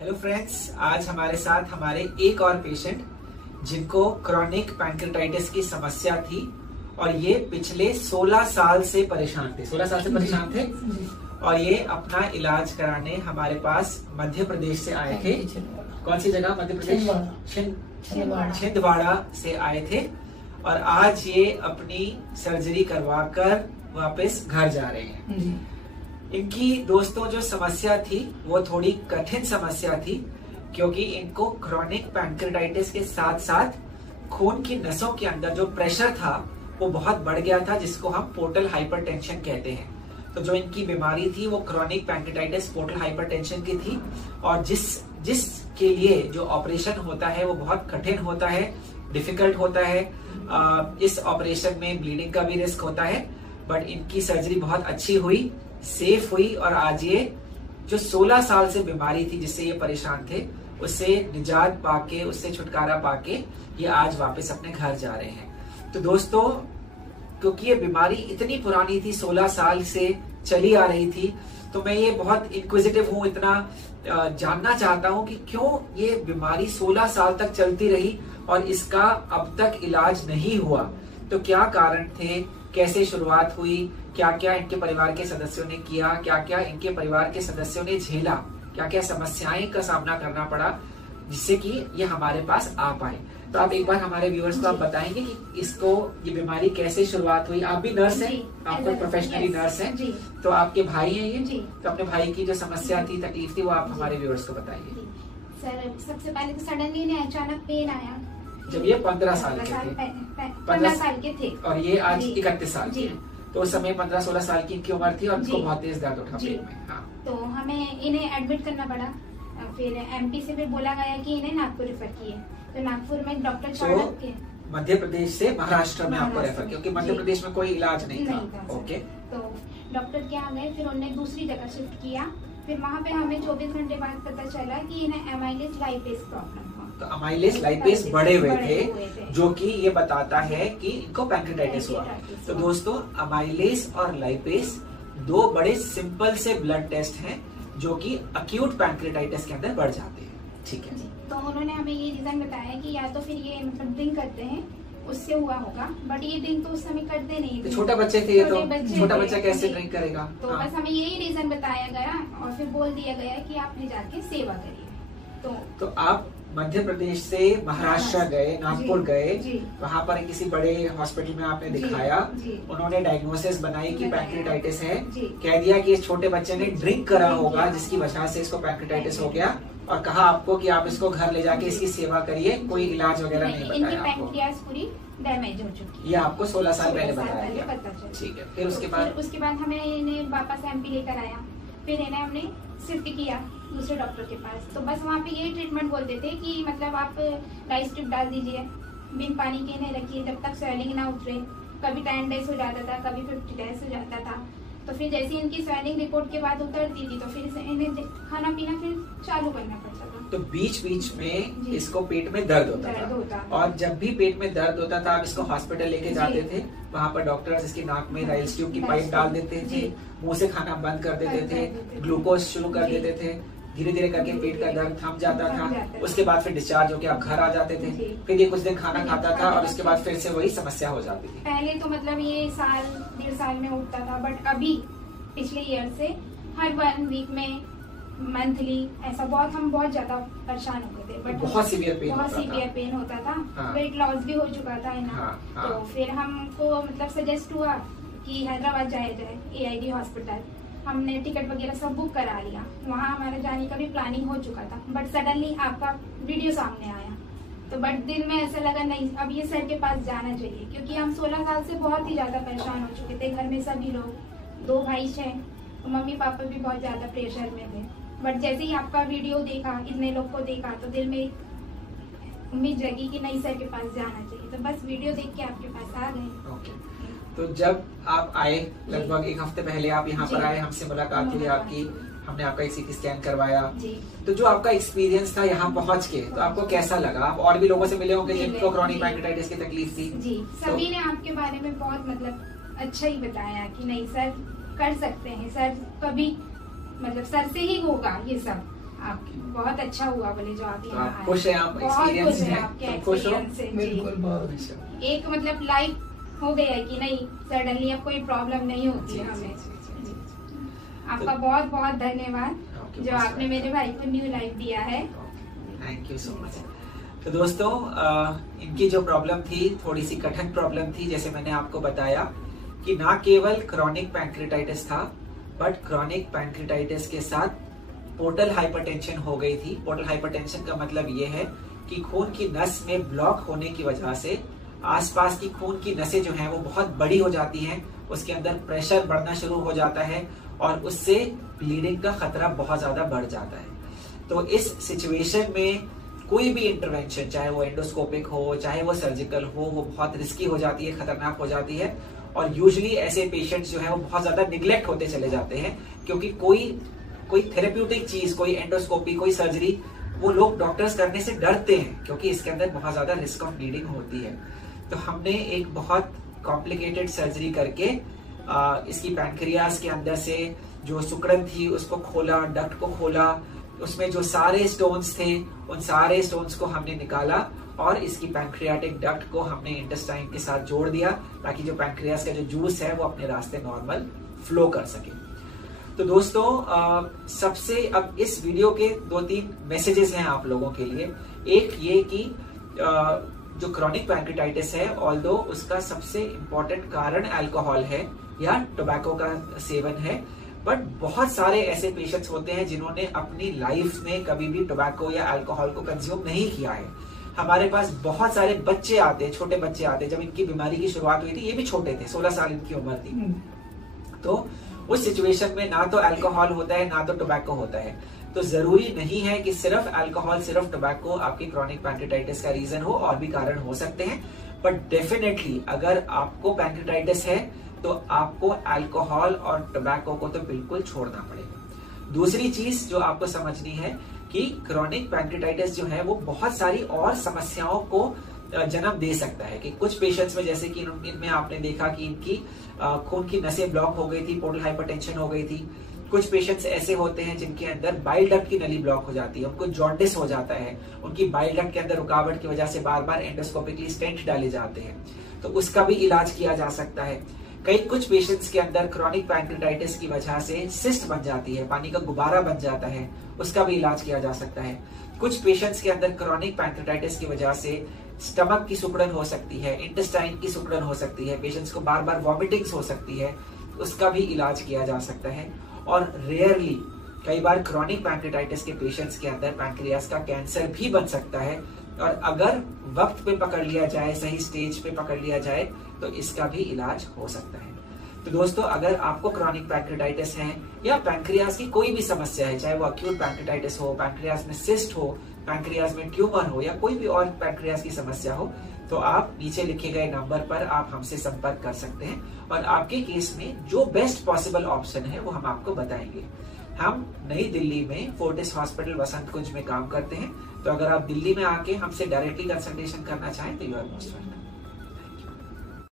Hello friends, आज हमारे साथ हमारे एक और पेशेंट जिनको क्रॉनिक पैंक्रेटाइटिस की समस्या थी और ये पिछले 16 साल से परेशान थे। 16 साल से परेशान थे और ये अपना इलाज कराने हमारे पास मध्य प्रदेश से आए थे। कौन सी जगह? मध्य प्रदेश छिंदवाड़ा से आए थे और आज ये अपनी सर्जरी करवाकर वापस घर जा रहे हैं। इनकी दोस्तों जो समस्या थी वो थोड़ी कठिन समस्या थी, क्योंकि इनको क्रॉनिक पैंक्रेटाइटिस के साथ साथ खून की नसों के अंदर जो प्रेशर था वो बहुत बढ़ गया था, जिसको हम पोर्टल हाइपरटेंशन कहते हैं। तो जो इनकी बीमारी थी वो क्रॉनिक पैंक्रेटाइटिस पोर्टल हाइपरटेंशन की थी और जिसके लिए जो ऑपरेशन होता है वो बहुत कठिन होता है, डिफिकल्ट होता है। इस ऑपरेशन में ब्लीडिंग का भी रिस्क होता है, बट इनकी सर्जरी बहुत अच्छी हुई, सेफ हुई और आज ये जो 16 साल से बीमारी थी जिससे ये परेशान थे उससे निजात पाके, उससे छुटकारा पाके ये आज वापस अपने घर जा रहे हैं। तो दोस्तों, क्योंकि ये बीमारी इतनी पुरानी थी, 16 साल से चली आ रही थी, तो मैं ये बहुत इंक्विजिटिव हूँ, इतना जानना चाहता हूँ कि क्यों ये बीमारी 16 साल तक चलती रही और इसका अब तक इलाज नहीं हुआ। तो क्या कारण थे, कैसे शुरुआत हुई, क्या क्या इनके परिवार के सदस्यों ने किया, क्या क्या इनके परिवार के सदस्यों ने झेला, क्या क्या समस्याएं का सामना करना पड़ा जिससे कि ये हमारे पास आ पाए। तो आप एक बार हमारे व्यूअर्स को आप बताएंगे कि इसको ये बीमारी कैसे शुरुआत हुई। आप भी नर्स हैं, आप कोई प्रोफेशनली नर्स हैं, तो आपके भाई हैं ये, तो अपने भाई की जो समस्या थी, तकलीफ थी, वो आप हमारे व्यूअर्स को बताइए। सर, सबसे पहले तो सडनली इन्हें अचानक पेन आया जब ये 15 साल के थे। 15 साल के थे और ये आज 31 साल के। तो उस समय 15-16 साल की इनकी उम्र थी और इनको बहुत तेज दर्द उठा पेट में। हाँ। तो हमें इन्हें एडमिट करना पड़ा। फिर एमपी से भी बोला गया कि इन्हें नागपुर रेफर किए। तो नागपुर में डॉक्टर चाणक के मध्य प्रदेश से महाराष्ट्र में आपको रेफर किया, क्योंकि मध्य प्रदेश में कोई इलाज नहीं था। ओके। तो डॉक्टर के यहाँ गए, फिर उन्होंने दूसरी जगह शिफ्ट किया। फिर वहाँ पे हमें 24 घंटे बाद पता चला कि इन्हें अमाइलेज लाइपेज प्रॉब्लम। तो अमाइलेज लाइपेज बढ़े हुए थे, जो कि ये बताता है कि इनको पैंक्रेटाइटिस हुआ। तो दोस्तों, अमाइलेज और लाइपेज दो बड़े सिंपल से ब्लड टेस्ट हैं जो कि अक्यूट पैंक्रेटाइटिस के अंदर बढ़ जाते हैं। ठीक है। तो उन्होंने हमें ये रीजन बताया कि या तो फिर ये मतलब ड्रिंक करते हैं, उससे हुआ होगा, बट ये ड्रिंक तो उस समय करते नहीं थे। छोटे बच्चे थे ये, तो छोटा बच्चा कैसे ड्रिंक करेगा? तो बस हमें यही रीजन बताया गया और फिर बोल दिया गया कि आपने जाके सेवा करिए। तो आप मध्य प्रदेश से महाराष्ट्र गए, नागपुर गए, वहाँ पर किसी बड़े हॉस्पिटल में आपने दिखाया, उन्होंने डायग्नोसिस बनाई कि पैंक्रेटाइटिस है, कह दिया कि इस छोटे बच्चे ने ड्रिंक करा होगा जिसकी वजह से इसको पैंक्रेटाइटिस हो गया, और कहा आपको कि आप इसको घर ले जाके इसकी सेवा करिए, कोई इलाज वगैरह नहीं बताया आपको। पूरी डैमेज हो चुकी है। ये आपको 16 साल पहले बताया गया। ठीक है। फिर उसके बाद हमें इन्हें वापस एमपी लेकर आया। फिर इन्हें हमने शिफ्ट किया दूसरे डॉक्टर के पास। तो बस वहाँ पे यही ट्रीटमेंट बोलते थे कि मतलब आप राइस स्ट्रिप डाल दीजिए, बिन पानी के इन्हें रखिए जब तक स्वेलिंग ना उतरे। कभी 10 डेज हो जाता था, कभी 50 डेज हो जाता था। तो फिर जैसे इनकी स्वेलिंग रिपोर्ट के बाद उतरती थी तो फिर इन्हें खाना पीना फिर चालू करना पड़ता था। तो बीच बीच में इसको पेट में दर्द होता था और जब भी पेट में दर्द होता था आप इसको हॉस्पिटल लेके जाते थे। वहाँ पर डॉक्टर्स इसकी नाक में राइस ट्यूब की पाइप डाल देते थे, मुंह से खाना बंद कर देते थे, ग्लूकोज शुरू कर देते थे। धीरे धीरे करके पेट का दर्द थम जाता था। उसके बाद फिर डिस्चार्ज होके आप घर आ जाते थे। फिर ये कुछ दिन खाना खाता था और उसके बाद फिर से वही समस्या हो जाती थी। पहले तो मतलब ये साल 1.5 साल में उठता था, बट अभी पिछले ईयर से हर 1 वीक में, मंथली ऐसा हम बहुत ज्यादा परेशान हो गए थे। बट बहुत सीवियर पेन होता था। वेट लॉस भी हो चुका था इन्हें। तो फिर हमको मतलब सजेस्ट हुआ कि हैदराबाद जाया जाए, AID हॉस्पिटल। हमने टिकट वगैरह सब बुक करा लिया, वहाँ हमारा जाने का भी प्लानिंग हो चुका था। बट सडनली आपका वीडियो सामने आया, तो बट दिल में ऐसा लगा नहीं, अब ये सर के पास जाना चाहिए, क्योंकि हम 16 साल से बहुत ही ज्यादा परेशान हो चुके थे। घर में सभी लोग, 2 भाई हैं, तो मम्मी पापा भी बहुत ज्यादा प्रेशर में थे। बट जैसे ही आपका वीडियो देखा, इतने लोग को देखा, तो दिल में उम्मीद जगी कि नहीं, सर के पास जाना चाहिए। तो बस वीडियो देख के आपके पास आ गए। तो जब आप आए, लगभग 1 हफ्ते पहले आप यहाँ पर आए, हमसे मुलाकात हुई आपकी, हमने आपका एक CT स्कैन करवाया। तो जो आपका एक्सपीरियंस था यहाँ पहुँच के, तो आपको कैसा लगा? आप और भी लोगों से मिले होंगे जिनको क्रॉनिक पैंक्रेटाइटिस की तकलीफ थी। जी, सभी ने आपके बारे में बहुत मतलब अच्छा ही बताया कि नहीं सर कर सकते हैं, सर कभी मतलब सर से ही होगा ये सब। आप बहुत अच्छा हुआ बोले जो आप यहाँ आए। खुश है आप? बहुत खुश है आपके एक्सपीरियंस से। बिल्कुल, बहुत एक मतलब लाइफ हो गया है कि नहीं सडनली अब कोई प्रॉब्लम नहीं होती है हमें। आपका बहुत बहुत धन्यवाद जो आपने मेरे भाई को न्यू लाइफ दिया है। Thank you so much. तो दोस्तों इनकी जो प्रॉब्लम थी थोड़ी सी कठिन प्रॉब्लम थी, जैसे मैंने आपको बताया कि ना केवल क्रॉनिक पैंक्रेटाइटिस था बट क्रॉनिक पैंक्रेटाइटिस के साथ पोर्टल हाइपरटेंशन हो गई थी। पोर्टल हाइपरटेंशन का मतलब ये है कि खून की नस में ब्लॉक होने की वजह से आसपास की खून की नसें जो हैं वो बहुत बड़ी हो जाती हैं, उसके अंदर प्रेशर बढ़ना शुरू हो जाता है और उससे ब्लीडिंग का खतरा बहुत ज्यादा बढ़ जाता है। तो इस सिचुएशन में कोई भी इंटरवेंशन, चाहे वो एंडोस्कोपिक हो चाहे वो सर्जिकल हो, वो बहुत रिस्की हो जाती है, खतरनाक हो जाती है। और यूजुअली ऐसे पेशेंट्स जो है वो बहुत ज्यादा निग्लेक्ट होते चले जाते हैं, क्योंकि कोई थेरेप्यूटिक चीज, कोई एंडोस्कोपी, कोई सर्जरी वो लोग डॉक्टर्स करने से डरते हैं क्योंकि इसके अंदर बहुत ज्यादा रिस्क ऑफ ब्लीडिंग होती है। तो हमने एक बहुत कॉम्प्लिकेटेड सर्जरी करके इसकी पैंक्रियाज के अंदर से जो सुकड़न थी उसको खोला, डक्ट को खोला, उसमें जो सारे स्टोन्स थे उन सारे स्टोन्स को हमने निकाला और इसकी पैंक्रियाटिक डक्ट को हमने इंटेस्टाइन के साथ जोड़ दिया ताकि जो पैंक्रियाज का जो जूस है वो अपने रास्ते नॉर्मल फ्लो कर सके। तो दोस्तों सबसे अब इस वीडियो के 2-3 मैसेजेस हैं आप लोगों के लिए। एक ये कि जो क्रॉनिक पैंक्रेटाइटिस है, ऑल्दो उसका सबसे इम्पोर्टेंट कारण अल्कोहल है या टोबैको का सेवन है, बट बहुत सारे ऐसे पेशेंट्स होते हैं जिन्होंने अपनी लाइफ में कभी भी टोबैको या अल्कोहल को कंज्यूम नहीं किया है। हमारे पास बहुत सारे बच्चे आते हैं, छोटे बच्चे आते हैं। जब इनकी बीमारी की शुरुआत हुई थी ये भी छोटे थे, 16 साल इनकी उम्र थी। तो उस सिचुएशन में ना तो अल्कोहल होता है ना तो टोबैको होता है। तो जरूरी नहीं है कि सिर्फ अल्कोहल, सिर्फ टोबैको आपकी क्रॉनिक पैंक्रेटाइटिस का रीजन हो, और भी कारण हो सकते हैं। बट डेफिनेटली अगर आपको पैंक्रेटाइटिस है तो आपको अल्कोहल और टोबैको को तो बिल्कुल छोड़ना पड़ेगा। दूसरी चीज जो आपको समझनी है कि क्रॉनिक पैंक्रेटाइटिस जो है वो बहुत सारी और समस्याओं को जन्म दे सकता है। कि कुछ पेशेंट्स में, जैसे कि इनमें आपने देखा कि इनकी खून की नसें ब्लॉक हो गई थी, पोर्टल हाइपरटेंशन हो गई थी। कुछ पेशेंट्स ऐसे होते हैं जिनके अंदर बाइल डक्ट की नली ब्लॉक हो जाती है, उनको जॉन्डिस हो जाता है, उनकी बाइल डक्ट के अंदर रुकावट की वजह से बार बार एंडोस्कोपिकली स्टेंट डाले जाते हैं, तो उसका भी इलाज किया जा सकता है। कुछ पेशेंट्स के अंदर क्रॉनिक पैंक्रेटाइटिस की वजह से सिस्ट बन जाती है, पानी का गुब्बारा बन जाता है, उसका भी इलाज किया जा सकता है। कुछ पेशेंट्स के अंदर क्रॉनिक पैंक्रेटाइटिस की वजह से स्टमक की सुकड़न हो सकती है, इंटेस्टाइन की सुकड़न हो सकती है, पेशेंट्स को बार बार वॉमिटिंग्स हो सकती है, उसका भी इलाज किया जा सकता है। और रेयरली कई बार क्रॉनिक पैंक्रेटाइटिस के पेशेंट्स के अंदर पैंक्रियास का कैंसर भी बन सकता है, और अगर वक्त पे पकड़ लिया जाए, सही स्टेज पे पकड़ लिया जाए तो इसका भी इलाज हो सकता है। तो दोस्तों अगर आपको क्रॉनिक पैंक्रेटाइटिस है या पैंक्रियास की कोई भी समस्या है, चाहे वो अक्यूट पैंक्रेटाइटिस हो, पैंक्रियास में सिस्ट हो, पैंक्रियास में ट्यूमर हो, या कोई भी और पैंक्रियास की समस्या हो, तो आप नीचे लिखे गए नंबर पर आप हमसे संपर्क कर सकते हैं और आपके केस में जो बेस्ट पॉसिबल ऑप्शन है वो हम आपको बताएंगे। हम नई दिल्ली में फोर्टिस हॉस्पिटल वसंत कुंज में काम करते हैं, तो अगर आप दिल्ली में आके हमसे डायरेक्टली कंसल्टेशन करना चाहें तो यू आर मोस्ट वेलकम।